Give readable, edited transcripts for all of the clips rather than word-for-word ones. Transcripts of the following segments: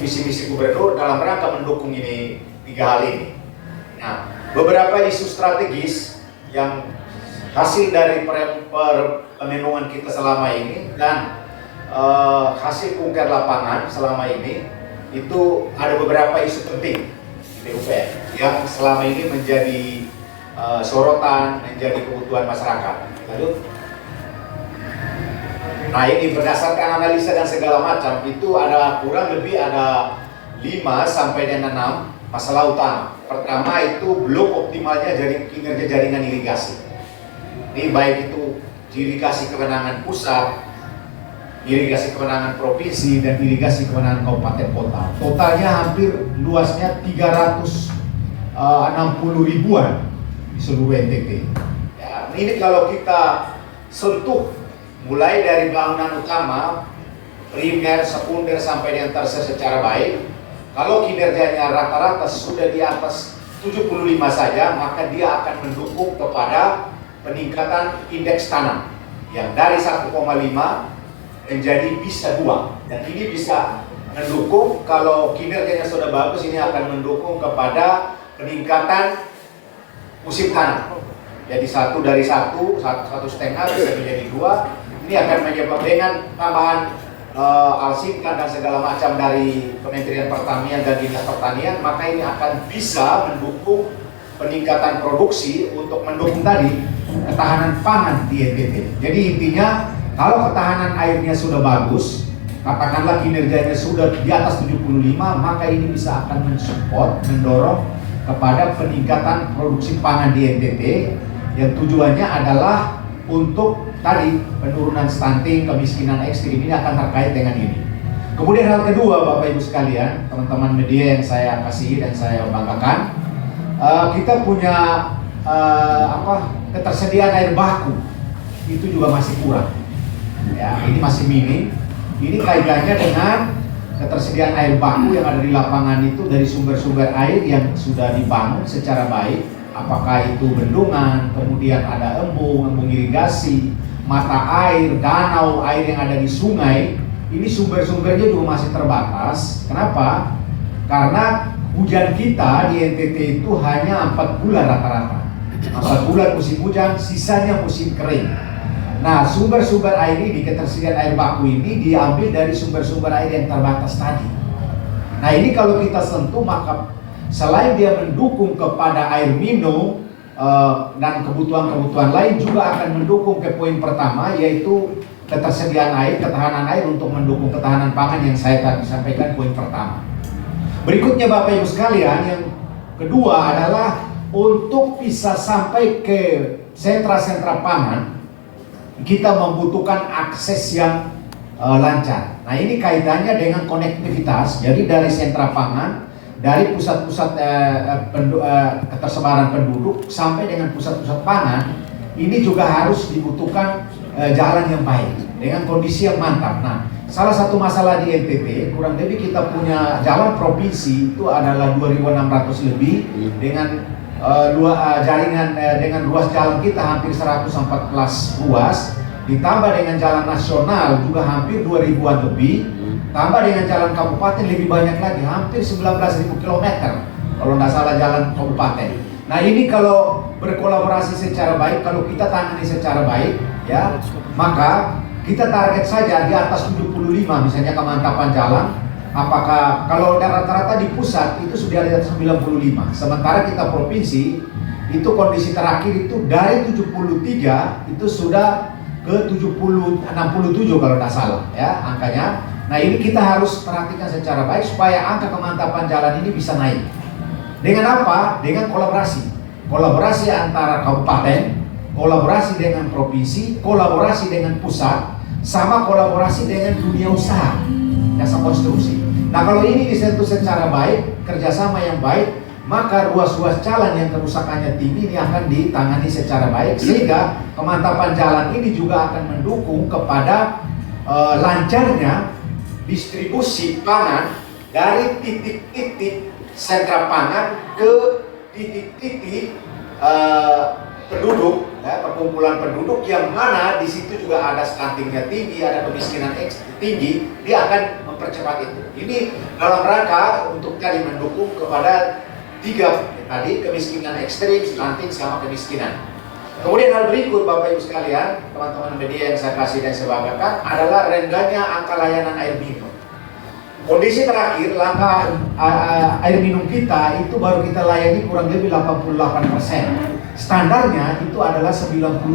visi misi gubernur dalam rangka mendukung ini 3 hal ini. Nah, beberapa isu strategis yang hasil dari perenungan kita selama ini dan hasil kunker lapangan selama ini, itu ada beberapa isu penting di PUPR yang selama ini menjadi sorotan, menjadi kebutuhan masyarakat. Lalu, nah ini berdasarkan analisa dan segala macam, itu ada kurang lebih ada 5 sampai dengan 6 masalah utama. Pertama itu belum optimalnya kinerja jaringan irigasi. Ini baik itu irigasi kewenangan pusat, irigasi kewenangan provinsi, dan irigasi kewenangan kabupaten kota. Totalnya hampir luasnya 360 ribuan di seluruh NTT. Ya, ini kalau kita sentuh mulai dari bangunan utama, primer, sekunder sampai dengan tersier secara baik, kalau kinerjanya rata-rata sudah di atas 75 saja, maka dia akan mendukung kepada peningkatan indeks tanam yang dari 1,5 menjadi bisa 2, dan ini bisa mendukung, kalau kinerjanya sudah bagus, ini akan mendukung kepada peningkatan musim tanam. Jadi 1 dari 1,5 bisa menjadi 2. Ini akan menyebabkan dengan tambahan alsinkan dan segala macam dari Kementerian Pertanian dan Dinas Pertanian, maka ini akan bisa mendukung peningkatan produksi untuk mendukung tadi ketahanan pangan di NTT. Jadi intinya, kalau ketahanan airnya sudah bagus, katakanlah kinerjanya sudah di atas 75, maka ini bisa akan mensupport, mendorong kepada peningkatan produksi pangan di NTT, yang tujuannya adalah untuk tadi penurunan stunting, kemiskinan ekstrim. Ini akan terkait dengan ini. Kemudian hal kedua, Bapak Ibu sekalian, teman-teman media yang saya kasihi dan saya banggakan, kita punya ketersediaan air baku itu juga masih kurang. Ya, ini masih minim. Ini kaitannya dengan ketersediaan air baku yang ada di lapangan itu dari sumber-sumber air yang sudah dibangun secara baik. Apakah itu bendungan, kemudian ada embung irigasi, mata air, danau, air yang ada di sungai. Ini sumber-sumbernya juga masih terbatas. Kenapa? Karena hujan kita di NTT itu hanya 4 bulan rata-rata. 4 bulan musim hujan, sisanya musim kering. Nah, sumber-sumber air ini, ketersediaan air baku ini diambil dari sumber-sumber air yang terbatas tadi. Nah, ini kalau kita sentuh, maka selain dia mendukung kepada air minum dan kebutuhan-kebutuhan lain, juga akan mendukung ke poin pertama, yaitu ketersediaan air, ketahanan air untuk mendukung ketahanan pangan yang saya tadi sampaikan poin pertama. Berikutnya Bapak Ibu sekalian, yang kedua adalah untuk bisa sampai ke sentra-sentra pangan, kita membutuhkan akses yang lancar. Nah, ini kaitannya dengan konektivitas. Jadi dari sentra pangan, dari pusat-pusat ketersebaran penduduk sampai dengan pusat-pusat pangan, ini juga harus dibutuhkan jalan yang baik dengan kondisi yang mantap. Nah, salah satu masalah di NTT, kurang lebih kita punya jalan provinsi itu adalah 2.600 lebih dengan jaringan dengan ruas jalan kita hampir 114 ruas, ditambah dengan jalan nasional juga hampir 2.000-an lebih, tambah dengan jalan kabupaten lebih banyak lagi, hampir 19.000 km kalau nggak salah jalan kabupaten. Nah, ini kalau berkolaborasi secara baik, kalau kita tangani secara baik, ya, maka kita target saja di atas 75 misalnya kemantapan jalan. Apakah kalau rata-rata di pusat itu sudah di atas 95, sementara kita provinsi itu kondisi terakhir itu dari 73 itu sudah ke 67 kalau tidak salah ya angkanya. Nah, ini kita harus perhatikan secara baik supaya angka kemantapan jalan ini bisa naik. Dengan apa? Dengan kolaborasi antara kabupaten, kolaborasi dengan provinsi, kolaborasi dengan pusat, sama kolaborasi dengan dunia usaha, jasa konstruksi. Nah, kalau ini disentuh secara baik, kerjasama yang baik, maka ruas-ruas jalan yang kerusakannya tinggi ini akan ditangani secara baik, sehingga kemantapan jalan ini juga akan mendukung kepada lancarnya distribusi pangan dari titik-titik sentra pangan ke titik-titik penduduk, ya, perkumpulan penduduk yang mana di situ juga ada stuntingnya tinggi, ada kemiskinan tinggi, dia akan mempercepat itu. Ini dalam rangka untuk tadi mendukung kepada tiga tadi, kemiskinan ekstrim, stunting, sama kemiskinan. Kemudian hal berikut Bapak Ibu sekalian, teman-teman media yang saya kasih dan saya banggakan adalah rendahnya angka layanan air minum. Kondisi terakhir, langkah air minum kita itu baru kita layani kurang lebih 88%. Standarnya itu adalah 95.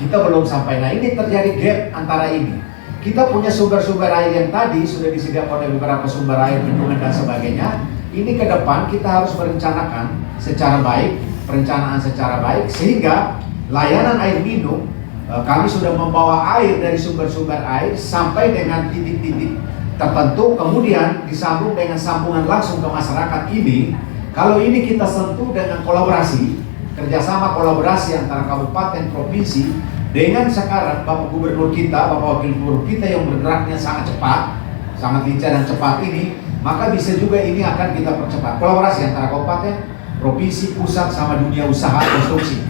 Kita belum sampai. Nah, ini terjadi gap antara ini. Kita punya sumber-sumber air yang tadi sudah disediakan oleh beberapa sumber air, bendungan dan sebagainya. Ini ke depan kita harus merencanakan secara baik, perencanaan secara baik, sehingga layanan air minum, kami sudah membawa air dari sumber-sumber air sampai dengan titik-titik tertentu, kemudian disambung dengan sambungan langsung ke masyarakat ini. Kalau ini kita sentuh dengan kolaborasi, kerjasama kolaborasi antara kabupaten, provinsi, dengan sekarang Bapak Gubernur kita, Bapak Wakil Gubernur kita yang bergeraknya sangat cepat, sangat lincah dan cepat ini, maka bisa juga ini akan kita percepat. Kolaborasi antara kabupaten, provinsi, pusat, sama dunia usaha konstruksi.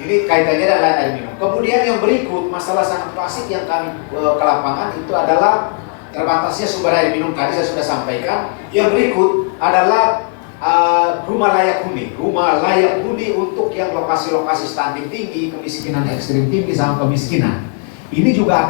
Ini kaitannya dengan air minum. Kemudian yang berikut, masalah sangat klasik yang kami ke lapangan itu adalah terbatasnya sumber air minum. Tadi saya sudah sampaikan. Yang berikut adalah rumah layak huni. Rumah layak huni untuk yang lokasi-lokasi stunting tinggi, kemiskinan ekstrim tinggi, sama kemiskinan. Ini juga